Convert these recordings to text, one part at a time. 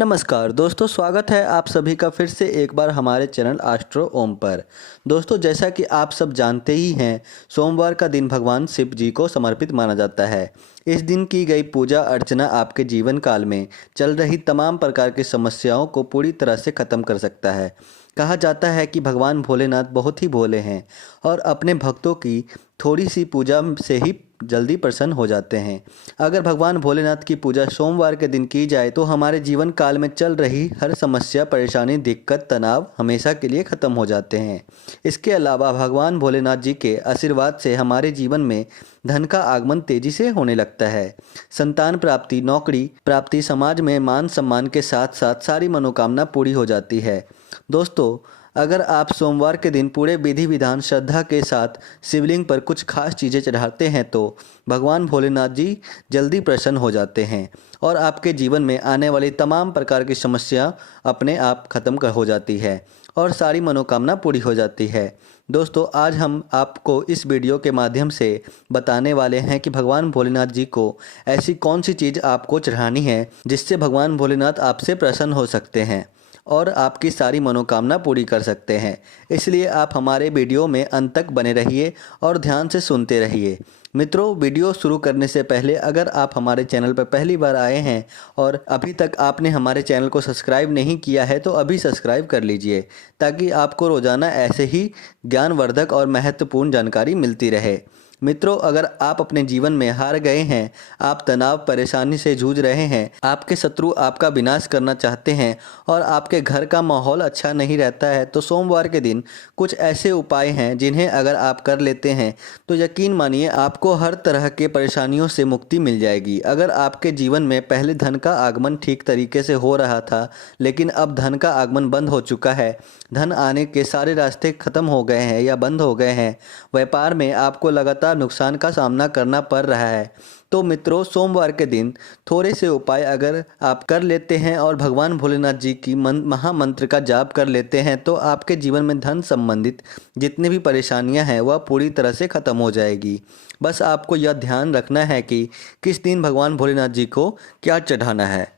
नमस्कार दोस्तों, स्वागत है आप सभी का फिर से एक बार हमारे चैनल एस्ट्रो ओम पर। दोस्तों, जैसा कि आप सब जानते ही हैं, सोमवार का दिन भगवान शिव जी को समर्पित माना जाता है। इस दिन की गई पूजा अर्चना आपके जीवन काल में चल रही तमाम प्रकार की समस्याओं को पूरी तरह से खत्म कर सकता है। कहा जाता है कि भगवान भोलेनाथ बहुत ही भोले हैं और अपने भक्तों की थोड़ी सी पूजा से ही जल्दी प्रसन्न हो जाते हैं। अगर भगवान भोलेनाथ की पूजा सोमवार के दिन की जाए तो हमारे जीवन काल में चल रही हर समस्या, परेशानी, दिक्कत, तनाव हमेशा के लिए ख़त्म हो जाते हैं। इसके अलावा भगवान भोलेनाथ जी के आशीर्वाद से हमारे जीवन में धन का आगमन तेजी से होने लगता है। संतान प्राप्ति, नौकरी प्राप्ति, समाज में मान सम्मान के साथ साथ सारी मनोकामना पूरी हो जाती है। दोस्तों, अगर आप सोमवार के दिन पूरे विधि विधान श्रद्धा के साथ शिवलिंग पर कुछ खास चीज़ें चढ़ाते हैं तो भगवान भोलेनाथ जी जल्दी प्रसन्न हो जाते हैं और आपके जीवन में आने वाली तमाम प्रकार की समस्या अपने आप खत्म हो जाती है और सारी मनोकामना पूरी हो जाती है। दोस्तों, आज हम आपको इस वीडियो के माध्यम से बताने वाले हैं कि भगवान भोलेनाथ जी को ऐसी कौन सी चीज़ आपको चढ़ानी है जिससे भगवान भोलेनाथ आपसे प्रसन्न हो सकते हैं और आपकी सारी मनोकामना पूरी कर सकते हैं। इसलिए आप हमारे वीडियो में अंत तक बने रहिए और ध्यान से सुनते रहिए। मित्रों, वीडियो शुरू करने से पहले अगर आप हमारे चैनल पर पहली बार आए हैं और अभी तक आपने हमारे चैनल को सब्सक्राइब नहीं किया है तो अभी सब्सक्राइब कर लीजिए ताकि आपको रोज़ाना ऐसे ही ज्ञानवर्धक और महत्वपूर्ण जानकारी मिलती रहे। मित्रों, अगर आप अपने जीवन में हार गए हैं, आप तनाव परेशानी से जूझ रहे हैं, आपके शत्रु आपका विनाश करना चाहते हैं और आपके घर का माहौल अच्छा नहीं रहता है, तो सोमवार के दिन कुछ ऐसे उपाय हैं जिन्हें अगर आप कर लेते हैं तो यकीन मानिए आपको हर तरह के परेशानियों से मुक्ति मिल जाएगी। अगर आपके जीवन में पहले धन का आगमन ठीक तरीके से हो रहा था लेकिन अब धन का आगमन बंद हो चुका है, धन आने के सारे रास्ते खत्म हो गए हैं या बंद हो गए हैं, व्यापार में आपको लगातार नुकसान का सामना करना पड़ रहा है, तो मित्रों सोमवार के दिन थोड़े से उपाय अगर आप कर लेते हैं और भगवान भोलेनाथ जी की महामंत्र का जाप कर लेते हैं तो आपके जीवन में धन संबंधित जितनी भी परेशानियां हैं वह पूरी तरह से ख़त्म हो जाएगी। बस आपको यह ध्यान रखना है कि किस दिन भगवान भोलेनाथ जी को क्या चढ़ाना है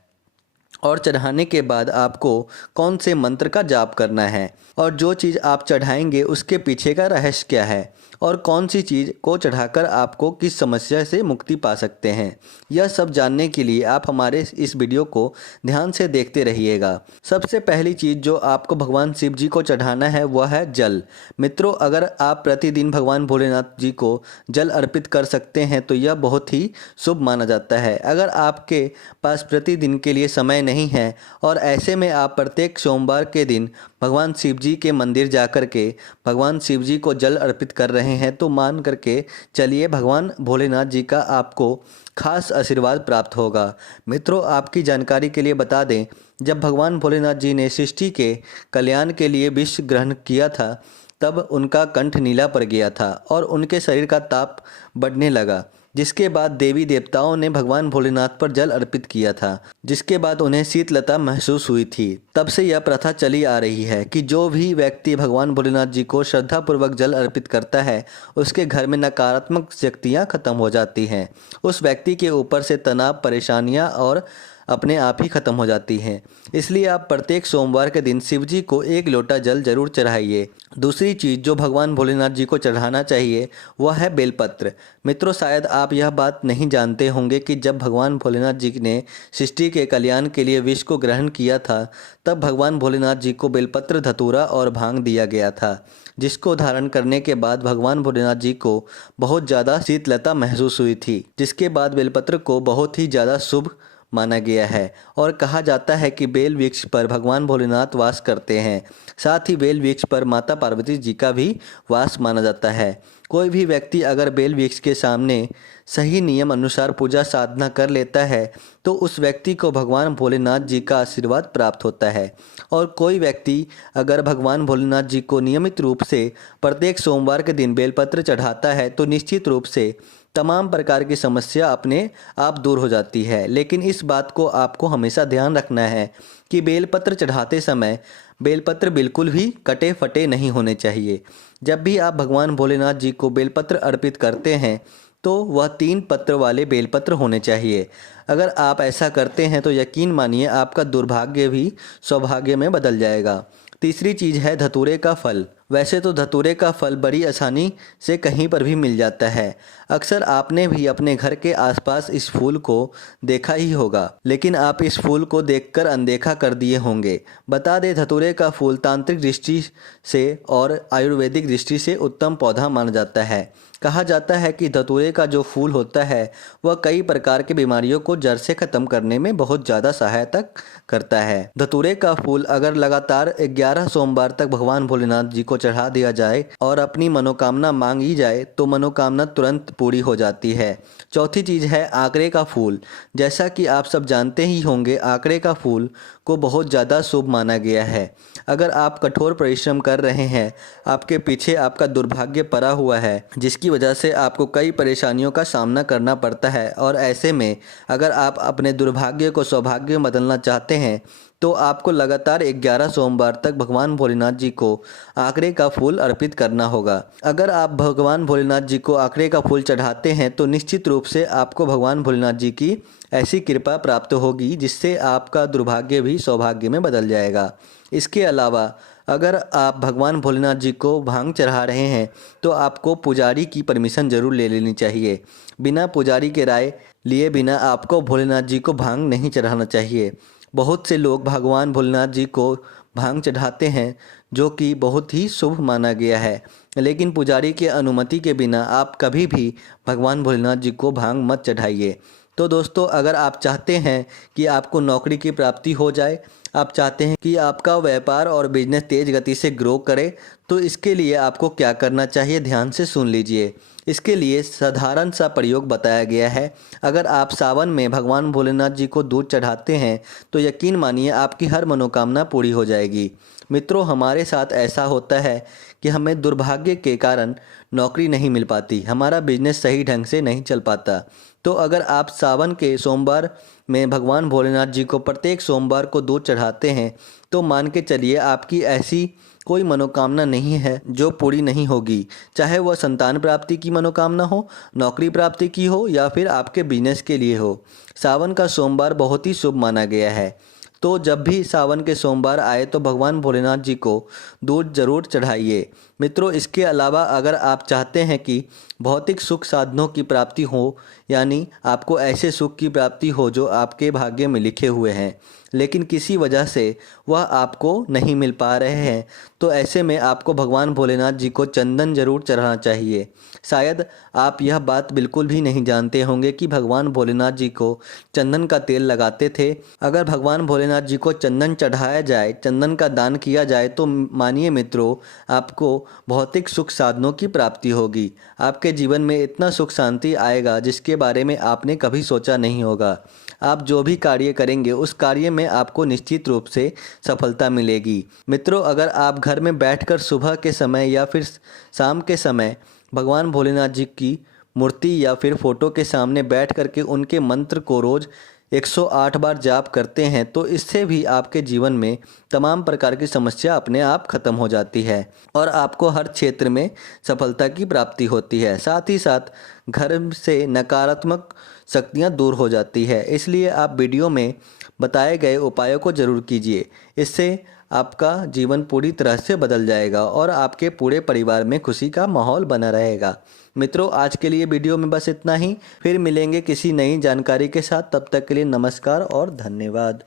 और चढ़ाने के बाद आपको कौन से मंत्र का जाप करना है और जो चीज़ आप चढ़ाएंगे उसके पीछे का रहस्य क्या है और कौन सी चीज़ को चढ़ाकर आपको किस समस्या से मुक्ति पा सकते हैं। यह सब जानने के लिए आप हमारे इस वीडियो को ध्यान से देखते रहिएगा। सबसे पहली चीज़ जो आपको भगवान शिव जी को चढ़ाना है वह है जल। मित्रों, अगर आप प्रतिदिन भगवान भोलेनाथ जी को जल अर्पित कर सकते हैं तो यह बहुत ही शुभ माना जाता है। अगर आपके पास प्रतिदिन के लिए समय नहीं है और ऐसे में आप प्रत्येक सोमवार के दिन भगवान शिव जी के मंदिर जाकर के भगवान शिव जी को जल अर्पित कर रहे हैं तो मान करके चलिए भगवान भोलेनाथ जी का आपको खास आशीर्वाद प्राप्त होगा। मित्रों, आपकी जानकारी के लिए बता दें, जब भगवान भोलेनाथ जी ने सृष्टि के कल्याण के लिए विष ग्रहण किया था तब उनका कंठ नीला पड़ गया था और उनके शरीर का ताप बढ़ने लगा, जिसके बाद देवी देवताओं ने भगवान भोलेनाथ पर जल अर्पित किया था, जिसके बाद उन्हें शीतलता महसूस हुई थी। तब से यह प्रथा चली आ रही है कि जो भी व्यक्ति भगवान भोलेनाथ जी को श्रद्धापूर्वक जल अर्पित करता है उसके घर में नकारात्मक शक्तियाँ खत्म हो जाती हैं। उस व्यक्ति के ऊपर से तनाव, परेशानियाँ और अपने आप ही खत्म हो जाती हैं। इसलिए आप प्रत्येक सोमवार के दिन शिव जी को एक लोटा जल जरूर चढ़ाइए। दूसरी चीज़ जो भगवान भोलेनाथ जी को चढ़ाना चाहिए वह है बेलपत्र। मित्रों, शायद आप यह बात नहीं जानते होंगे कि जब भगवान भोलेनाथ जी ने सृष्टि के कल्याण के लिए विष को ग्रहण किया था तब भगवान भोलेनाथ जी को बेलपत्र, धतूरा और भांग दिया गया था, जिसको धारण करने के बाद भगवान भोलेनाथ जी को बहुत ज़्यादा शीतलता महसूस हुई थी, जिसके बाद बेलपत्र को बहुत ही ज़्यादा शुभ माना गया है और कहा जाता है कि बेल वृक्ष पर भगवान भोलेनाथ वास करते हैं। साथ ही बेल वृक्ष पर माता पार्वती जी का भी वास माना जाता है। कोई भी व्यक्ति अगर बेल वृक्ष के सामने सही नियम अनुसार पूजा साधना कर लेता है तो उस व्यक्ति को भगवान भोलेनाथ जी का आशीर्वाद प्राप्त होता है। और कोई व्यक्ति अगर भगवान भोलेनाथ जी को नियमित रूप से प्रत्येक सोमवार के दिन बेलपत्र चढ़ाता है तो निश्चित रूप से तमाम प्रकार की समस्या अपने आप दूर हो जाती है। लेकिन इस बात को आपको हमेशा ध्यान रखना है कि बेलपत्र चढ़ाते समय बेलपत्र बिल्कुल भी कटे फटे नहीं होने चाहिए। जब भी आप भगवान भोलेनाथ जी को बेलपत्र अर्पित करते हैं तो वह 3 पत्र वाले बेलपत्र होने चाहिए। अगर आप ऐसा करते हैं तो यकीन मानिए आपका दुर्भाग्य भी सौभाग्य में बदल जाएगा। तीसरी चीज़ है धतूरे का फल। वैसे तो धतूरे का फल बड़ी आसानी से कहीं पर भी मिल जाता है। अक्सर आपने भी अपने घर के आसपास इस फूल को देखा ही होगा, लेकिन आप इस फूल को देखकर अनदेखा कर दिए होंगे। बता दें, धतूरे का फूल तांत्रिक दृष्टि से और आयुर्वेदिक दृष्टि से उत्तम पौधा माना जाता है। कहा जाता है कि धतूरे का जो फूल होता है वह कई प्रकार की बीमारियों को जड़ से ख़त्म करने में बहुत ज़्यादा सहायता करता है। धतूरे का फूल अगर लगातार 11 सोमवार तक भगवान भोलेनाथ जी को चढ़ा दिया जाए और अपनी मनोकामना मांगी जाए तो मनोकामना तुरंत पूरी हो जाती है। चौथी चीज़ है आंकड़े का फूल। जैसा कि आप सब जानते ही होंगे, आंकड़े का फूल को बहुत ज़्यादा शुभ माना गया है। अगर आप कठोर परिश्रम कर रहे हैं, आपके पीछे आपका दुर्भाग्य पड़ा हुआ है जिसकी वजह से आपको कई परेशानियों का सामना करना पड़ता है, और ऐसे में अगर आप अपने दुर्भाग्य को सौभाग्य में बदलना चाहते हैं तो आपको लगातार 11 सोमवार तक भगवान भोलेनाथ जी को आंकड़े का फूल अर्पित करना होगा। अगर आप भगवान भोलेनाथ जी को आंकड़े का फूल चढ़ाते हैं तो निश्चित रूप से आपको भगवान भोलेनाथ जी की ऐसी कृपा प्राप्त होगी जिससे आपका दुर्भाग्य भी सौभाग्य में बदल जाएगा। इसके अलावा अगर आप भगवान भोलेनाथ जी को भांग चढ़ा रहे हैं तो आपको पुजारी की परमिशन ज़रूर ले लेनी चाहिए। बिना पुजारी के राय लिए बिना आपको भोलेनाथ जी को भांग नहीं चढ़ाना चाहिए। बहुत से लोग भगवान भोलेनाथ जी को भांग चढ़ाते हैं जो कि बहुत ही शुभ माना गया है, लेकिन पुजारी के अनुमति के बिना आप कभी भी भगवान भोलेनाथ जी को भांग मत चढ़ाइए। तो दोस्तों, अगर आप चाहते हैं कि आपको नौकरी की प्राप्ति हो जाए, आप चाहते हैं कि आपका व्यापार और बिजनेस तेज़ गति से ग्रो करे, तो इसके लिए आपको क्या करना चाहिए, ध्यान से सुन लीजिए। इसके लिए साधारण सा प्रयोग बताया गया है। अगर आप सावन में भगवान भोलेनाथ जी को दूध चढ़ाते हैं तो यकीन मानिए आपकी हर मनोकामना पूरी हो जाएगी। मित्रों, हमारे साथ ऐसा होता है कि हमें दुर्भाग्य के कारण नौकरी नहीं मिल पाती, हमारा बिजनेस सही ढंग से नहीं चल पाता। तो अगर आप सावन के सोमवार में भगवान भोलेनाथ जी को प्रत्येक सोमवार को दूध चढ़ाते हैं तो मान के चलिए आपकी ऐसी कोई मनोकामना नहीं है जो पूरी नहीं होगी, चाहे वह संतान प्राप्ति की मनोकामना हो, नौकरी प्राप्ति की हो या फिर आपके बिजनेस के लिए हो। सावन का सोमवार बहुत ही शुभ माना गया है। तो जब भी सावन के सोमवार आए तो भगवान भोलेनाथ जी को दूध जरूर चढ़ाइए। मित्रों, इसके अलावा अगर आप चाहते हैं कि भौतिक सुख साधनों की प्राप्ति हो, यानी आपको ऐसे सुख की प्राप्ति हो जो आपके भाग्य में लिखे हुए हैं लेकिन किसी वजह से वह आपको नहीं मिल पा रहे हैं, तो ऐसे में आपको भगवान भोलेनाथ जी को चंदन जरूर चढ़ाना चाहिए। शायद आप यह बात बिल्कुल भी नहीं जानते होंगे कि भगवान भोलेनाथ जी को चंदन का तेल लगाते थे। अगर भगवान भोलेनाथ जी को चंदन चढ़ाया जाए, चंदन का दान किया जाए तो मानिए मित्रों, आपको भौतिक सुख साधनों की प्राप्ति होगी। आपके जीवन में इतना सुख शांति आएगा जिसके बारे में आपने कभी सोचा नहीं होगा। आप जो भी कार्य करेंगे उस कार्य में आपको निश्चित रूप से सफलता मिलेगी। मित्रों, अगर आप घर में बैठकर सुबह के समय या फिर शाम के समय भगवान भोलेनाथ जी की मूर्ति या फिर फोटो के सामने बैठ करके उनके मंत्र को रोज़ 108 बार जाप करते हैं तो इससे भी आपके जीवन में तमाम प्रकार की समस्या अपने आप खत्म हो जाती है और आपको हर क्षेत्र में सफलता की प्राप्ति होती है। साथ ही साथ घर से नकारात्मक शक्तियां दूर हो जाती है। इसलिए आप वीडियो में बताए गए उपायों को जरूर कीजिए। इससे आपका जीवन पूरी तरह से बदल जाएगा और आपके पूरे परिवार में खुशी का माहौल बना रहेगा। मित्रों, आज के लिए वीडियो में बस इतना ही। फिर मिलेंगे किसी नई जानकारी के साथ। तब तक के लिए नमस्कार और धन्यवाद।